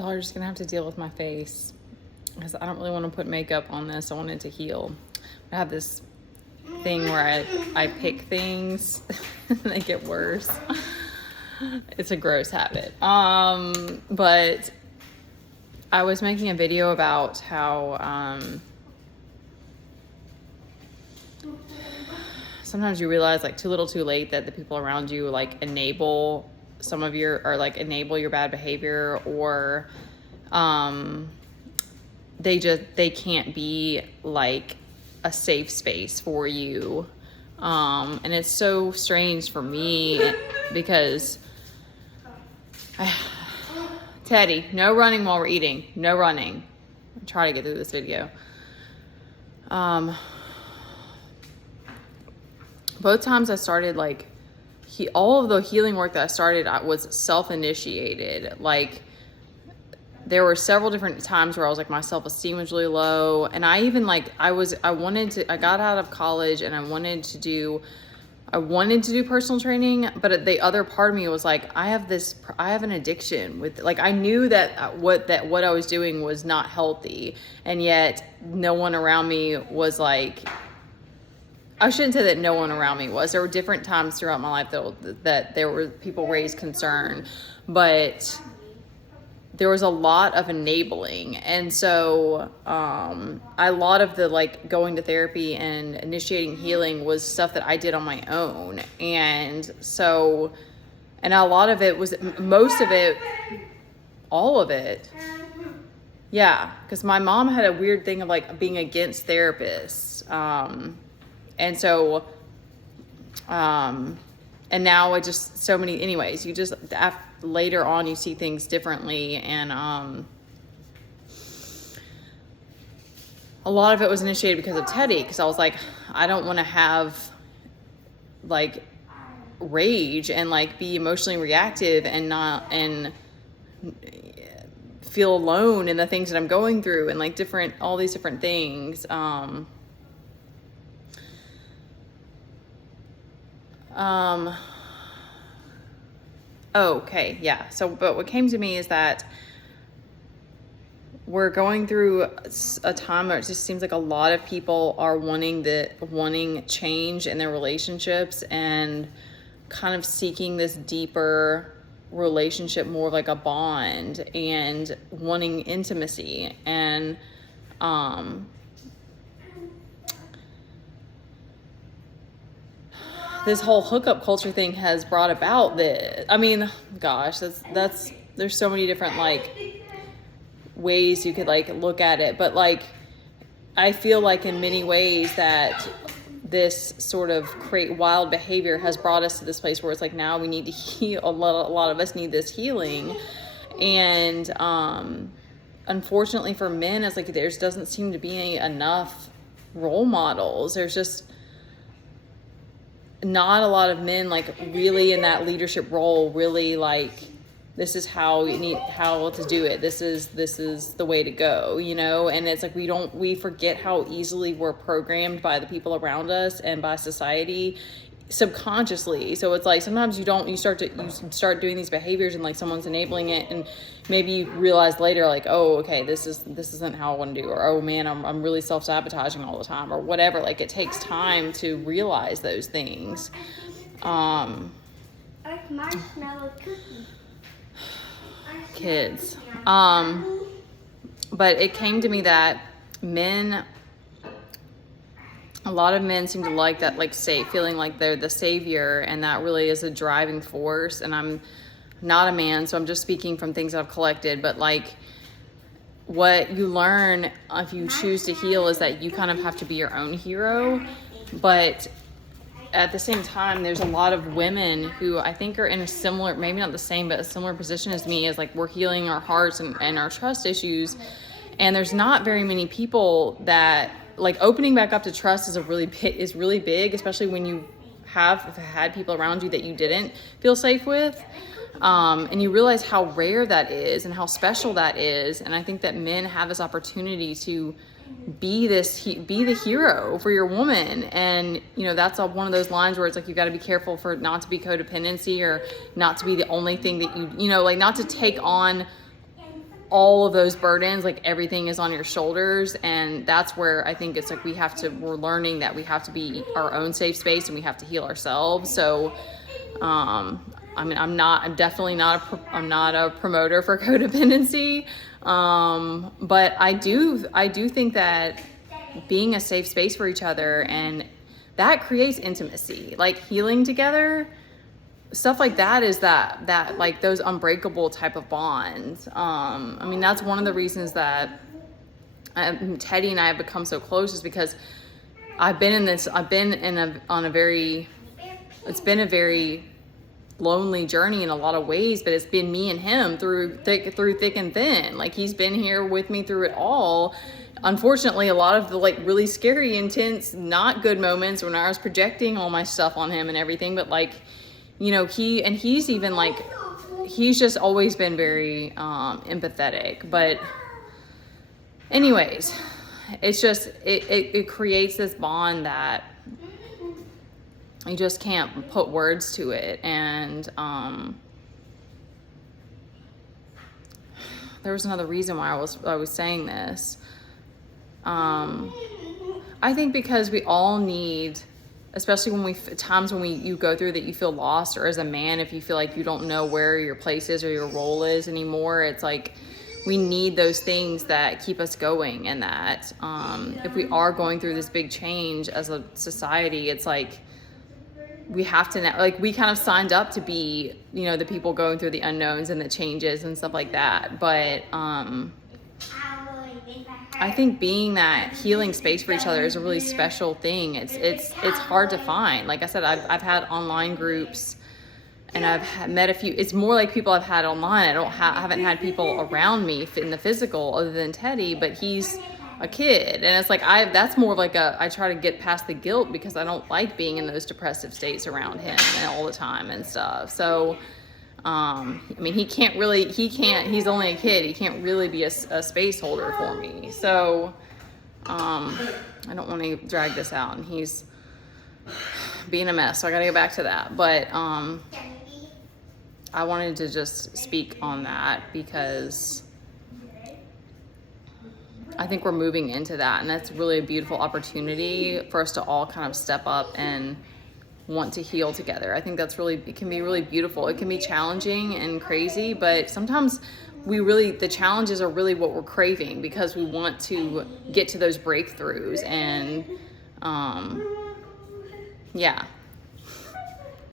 Y'all are just gonna have to deal with my face because I don't really want to put makeup on this. I want it to heal. I have this thing where I pick things and they get worse. It's a gross habit. But I was making a video about how sometimes you realize like too little too late that the people around you like enable some of your, or like enable your bad behavior, or they can't be like a safe space for you. And it's so strange for me because Teddy, no running while we're eating. No running. I'm trying to get through this video. Both times I started like all of the healing work that I started was self-initiated. Like there were several different times where I was like, my self-esteem was really low. And I even like, I got out of college and I wanted to do personal training, but the other part of me was like, I have an addiction with, like, I knew that what I was doing was not healthy. And yet no one around me was like, I shouldn't say that no one around me was. There were different times throughout my life that there were people raised concern, but there was a lot of enabling. And so a lot of the like going to therapy and initiating healing was stuff that I did on my own. And so, and a lot of it was, most of it, all of it. Yeah, because my mom had a weird thing of like being against therapists. And so, and now it just so many, anyways, you just, later on you see things differently. And, a lot of it was initiated because of Teddy. Cause I was like, I don't want to have like rage and like be emotionally reactive and feel alone in the things that I'm going through and like all these different things. Okay, yeah. So, but what came to me is that we're going through a time where it just seems like a lot of people are wanting change in their relationships and kind of seeking this deeper relationship, more like a bond, and wanting intimacy. And, this whole hookup culture thing has brought about this. I mean, gosh, there's so many different like ways you could like look at it, but like I feel like in many ways that this sort of wild behavior has brought us to this place where it's like now we need to heal. A lot of us need this healing, and unfortunately for men, it's like there doesn't seem to be enough role models. There's just not a lot of men like really in that leadership role, really like, this is how to do it. This is the way to go, you know? And it's like, we forget how easily we're programmed by the people around us and by society subconsciously. So it's like, sometimes you start doing these behaviors and like someone's enabling it, and maybe you realize later like, oh, okay, this isn't how I want to do, or oh man, I'm really self-sabotaging all the time, or whatever. Like it takes time to realize those things. Like marshmallow cookie. Kids. But it came to me that a lot of men seem to like that, like feeling like they're the savior, and that really is a driving force. And I'm not a man, so I'm just speaking from things I've collected, but like what you learn if you choose to heal is that you kind of have to be your own hero. But at the same time, there's a lot of women who I think are in a similar, maybe not the same, but a similar position as me, as like we're healing our hearts and our trust issues. And there's not very many people that like opening back up to trust is really big, especially when you have had people around you that you didn't feel safe with. And you realize how rare that is and how special that is. And I think that men have this opportunity to be the hero for your woman. And, you know, that's one of those lines where it's like, you got to be careful for not to be codependency, or not to be the only thing that you know, like not to take on all of those burdens, like everything is on your shoulders. And that's where I think it's like we're learning that we have to be our own safe space and we have to heal ourselves. So I mean, I'm definitely not a promoter for codependency. But I do think that being a safe space for each other, and that creates intimacy, like healing together, stuff like that is that like those unbreakable type of bonds. I mean, that's one of the reasons that Teddy and I have become so close, is because it's been a very lonely journey in a lot of ways, but it's been me and him through thick and thin. Like, he's been here with me through it all. Unfortunately, a lot of the like really scary, intense, not good moments when I was projecting all my stuff on him and everything, but like, you know, he's even like, he's just always been very empathetic. But anyways, it's just it creates this bond that you just can't put words to it. And there was another reason why I was saying this. I think because we all need, especially when times when you go through that you feel lost, or as a man, if you feel like you don't know where your place is or your role is anymore, it's like we need those things that keep us going. And that if we are going through this big change as a society, it's like we have to, like, we kind of signed up to be, you know, the people going through the unknowns and the changes and stuff like that. But I think being that healing space for each other is a really special thing. It's hard to find. Like I said, I've had online groups, and I've met a few. It's more like people I've had online. I haven't had people around me in the physical other than Teddy, but he's a kid, and it's like that's more of like I try to get past the guilt, because I don't like being in those depressive states around him and all the time and stuff. So I mean, he's only a kid. He can't really be a space holder for me. So, I don't want to drag this out, and he's being a mess. So I got to go back to that. But, I wanted to just speak on that, because I think we're moving into that, and that's really a beautiful opportunity for us to all kind of step up and want to heal together. I think it can be really beautiful. It can be challenging and crazy, but sometimes the challenges are really what we're craving, because we want to get to those breakthroughs. And yeah,